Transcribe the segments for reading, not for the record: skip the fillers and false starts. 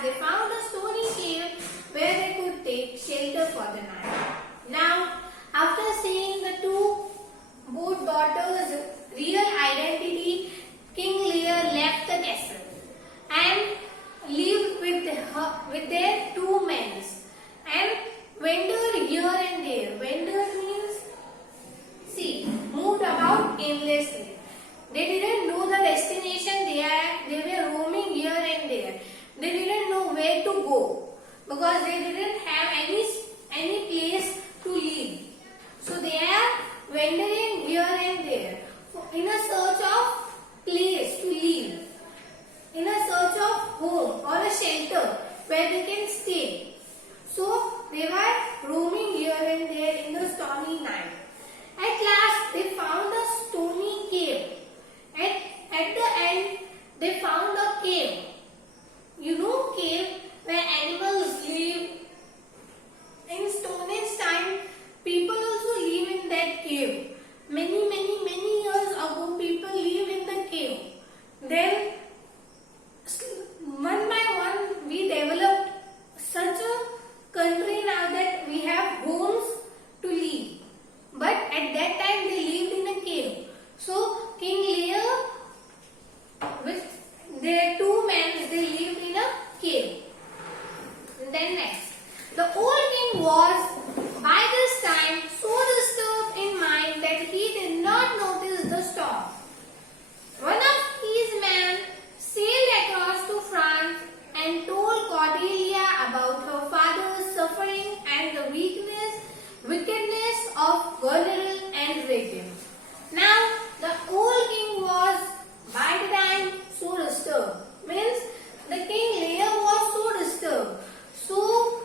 last they found a stony cave where they could take shelter for the night. Now, after seeing the two good daughters' real identity, King Lear left the castle and lived with their two men and wandered here and there. Wandered means, see, moved about aimlessly. They didn't know the destination. They were roaming here and there. They didn't know where to go because they didn't have any place to live. So they are wandering here and there in a search of place to live, in a search of home or a shelter where they can stay. So they were roaming here and there in the stormy night. At last they found a stony cave. At the end they found a cave. You know, cave where animals live. In Stone Age time, people also live in that cave. Many years ago, people live in the cave. Then, one by one, we developed such a country now that we have homes to live. But at that time, they lived in a cave. So, King Lear, with their two men, they lived in a cave. Then next, the old king was by this time so disturbed in mind that he did not notice the storm. One of his men sailed across to France and told Cordelia about her father's suffering and the wickedness of Goneril and Regan. Now, the old king was by the time so disturbed. Means the King Lear was so disturbed, so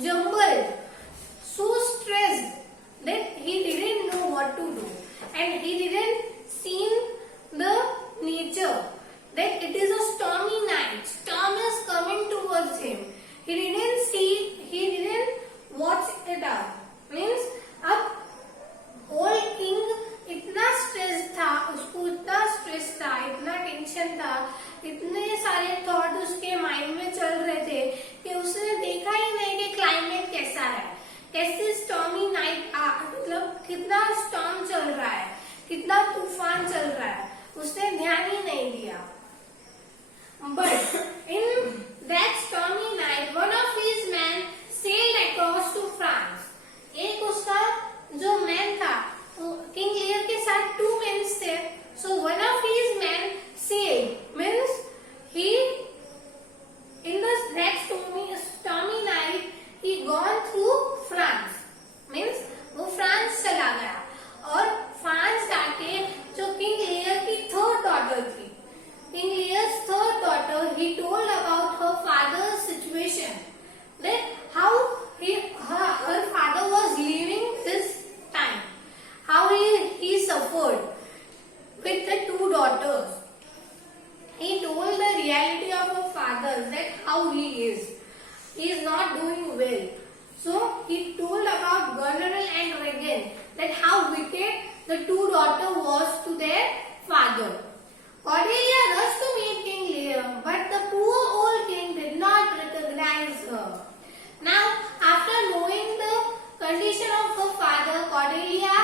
jumbled, so stressed that he didn't know what to do, and he didn't see the nature that it is a stormy night. Storm is coming towards him. He didn't watch it out. Means अब old king इतना stress था, उसको इतना stress था, इतना tension था, इतने सारे थॉट उसके माइंड में चल रहे थे कि उसने देखा ही नहीं कि क्लाइमेट कैसा है, कैसे स्टॉर्मी नाइट मतलब कितना स्टॉर्म चल रहा है, कितना तूफान चल रहा है, उसने ध्यान ही नहीं दिया. But in that stormy night, one of his men sailed across to France. एक उसका जो मैन था, किंग लियर के साथ टू मेन थे. So one of his men sailed, means he in the next stormy night he gone through France. Means वो France चला गया और फ्रांस जाके जो किंग लियर की थर्ड डॉटर थी, King Lear's third daughter, he told about her father's situation, that how her father was living this time, how he suffered with the two daughters. He told the reality of her father, that how he is. He is not doing well. So he told about Goneril and Regan, that how wicked the two daughters was to their father. Cordelia rushed to meet King Lear, but the poor old king did not recognize her. Now, after knowing the condition of her father, Cordelia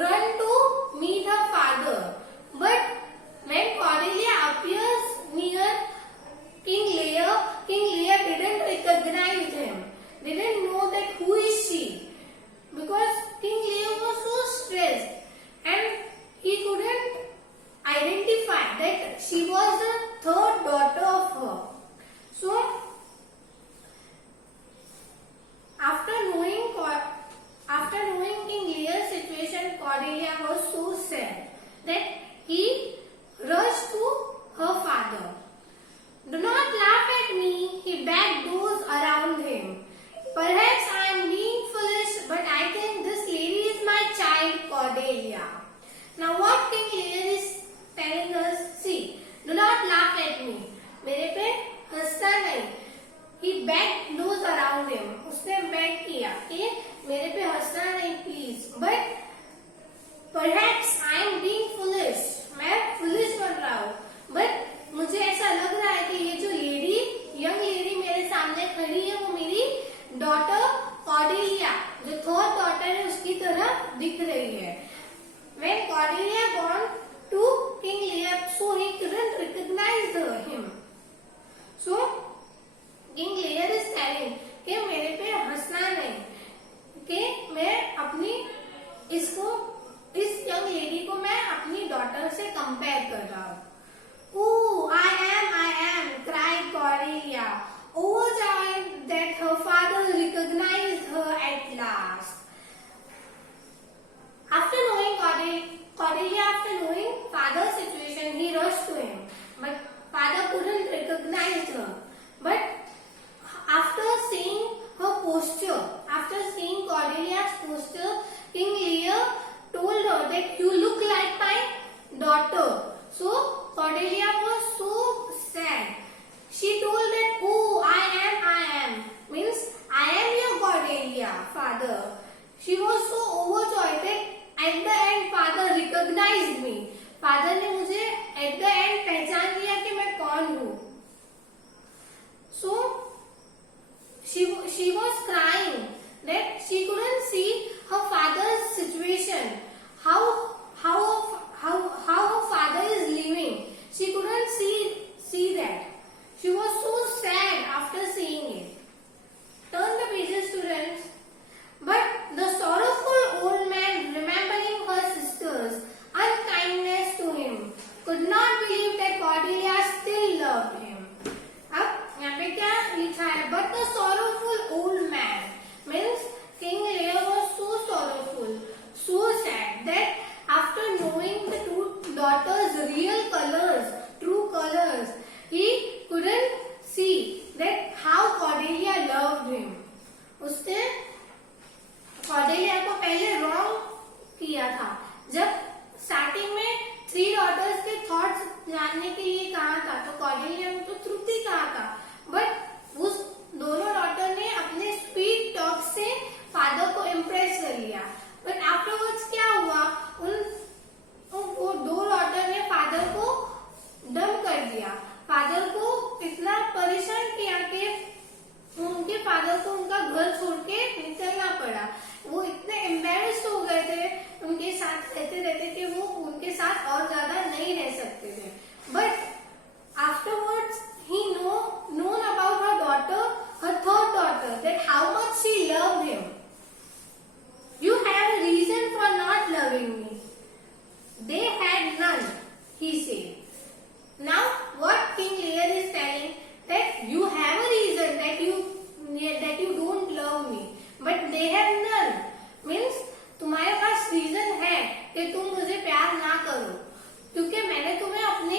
ran to meet her father. But when Cordelia appears near King Lear didn't recognize him. Didn't know that who is she, because King Lear was so stressed and he couldn't identify that she was the third daughter of her. So, after knowing King Lear's situation, Cordelia was so sad that he rushed to her father. Do not laugh at me, he begged those around him. Perhaps I am being foolish, but I think this lady is my child, Cordelia. Now what King Lear is telling us, see, do not laugh at me. मेरे पे खड़ी है वो मेरी daughter Cordelia, जो third daughter है उसकी तरह दिख रही है। When Cordelia born to King Lear, so he couldn't recognize him. So King Lear is telling कि मेरे पे हंसना नहीं, कि मैं अपनी इस यंग लेडी को मैं अपनी डॉटर से कंपेयर कर रहा हूँ। Oh, I am, cried Cordelia, overjoyed that her father recognized her at last. After knowing Cordelia, after knowing father's situation, he rushed to him, but father couldn't recognize her. But after seeing her posture, after seeing Cordelia's posture, King Lear told her that you look like my daughter. So Cordelia was so sad. She told that, oh, I am, means I am your Cordelia, father. She was so overjoyed that at the end father recognized me. Father ने मुझे at the end पहचान लिया कि मैं कौन हूँ. So she was crying that she couldn't see her father's situation, how her father is living. She couldn't see that. She was so sad after seeing it. Turn the pages, students. But the sorrowful old man, remembering her sister's unkindness to him, could not believe that Cordelia still loved him. अब यहाँ पे क्या लिखा है? But the sorrowful old man means King Lear was so sorrowful, so sad that after knowing the two daughters' real colors, true colors, he couldn't see that how Cordelia loved him. उसने Cordelia को पहले wrong किया था। जब starting में 3 daughters के thoughts जानने के लिए कहा था तो कॉर्डेलिया ने तो ट्रुथ ही कहा था, बट उस दोनों डॉटर ने अपने स्वीट टॉक से फादर को इम्प्रेस कर लिया। बट आफ्टरवर्ड्स क्या हुआ, वो 2 डॉटर ने फादर को डम कर दिया। फादर को इतना परेशान किया कि उनके फादर को उनका घर छोड़ के निकलना पड़ा। वो इतने एम्बेरस्ड हो गए थे उनके साथ रहते रहते कि वो उनके साथ और ज्यादा नहीं रह सकते थे। But afterwards he known about her daughter, her third daughter, that how much she loved him. You had a reason for not loving me. They had none, he said. Now what King Lear is telling, that you have a reason that you don't love me, but they have none, means तुम्हारे पास reason है कि तुम मुझे प्यार ना करो, क्योंकि मैंने तुम्हें अपने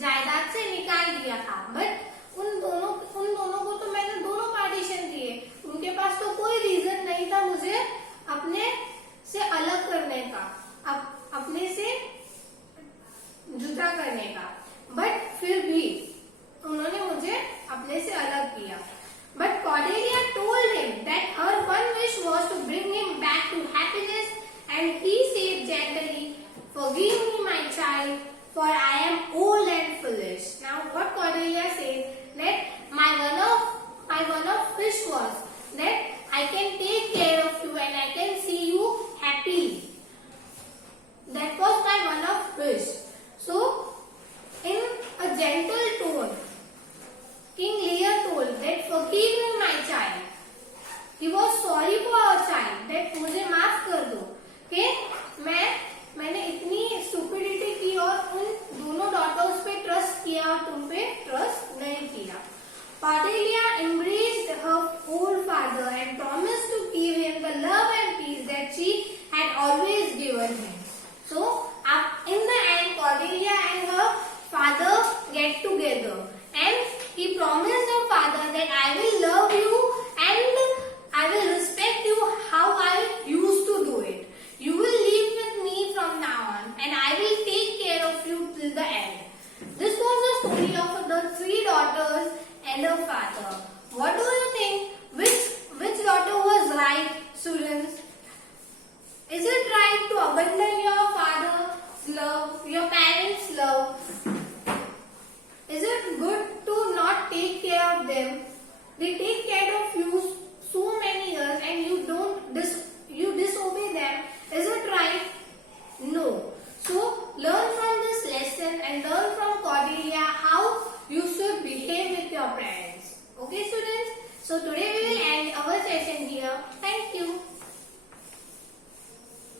जायदाद से निकाल दिया था। बट उन दोनों को तो मैंने दोनों पार्टीशन दिए, उनके पास तो कोई रीजन नहीं था मुझे अपने से अलग करने का, अपने से जुदा करने का। बट फिर भी उन्होंने मुझे अपने से अलग किया। But Cordelia told him that her one wish was to bring him back to happiness, and he said gently, "Forgive me, my child, for I am old and foolish." Now, what Cordelia said, that my one of wish was that I can take care of you and I can see you happily. That was my one of wish. So, in a gentle tone, King Lear told that forgive me, my child. He was sorry for our child, that मुझे माफ कर दो कि मैंने इतनी stupidity की और उन दोनों डॉटर्स पे ट्रस्ट किया और तुम पे ट्रस्ट नहीं किया। Cordelia embraced her old father and promised to give him the love and peace that she had always given him. So, in the end, Cordelia and her father get together, and he promised her father that I will love you and I will respect you how I used to do it. You will live with me from now on and I will take care of you till the end. This was the story of the 3 daughters and her father. What do you think? Which daughter was right, students? Is it right to abandon your father's love, your parents' love? Is it good to not take care of them? They take care you so many years and you don't you disobey them. Is it right? No. So learn from this lesson and learn from Cordelia how you should behave with your parents. Okay, students? So today we will end our session here. Thank you.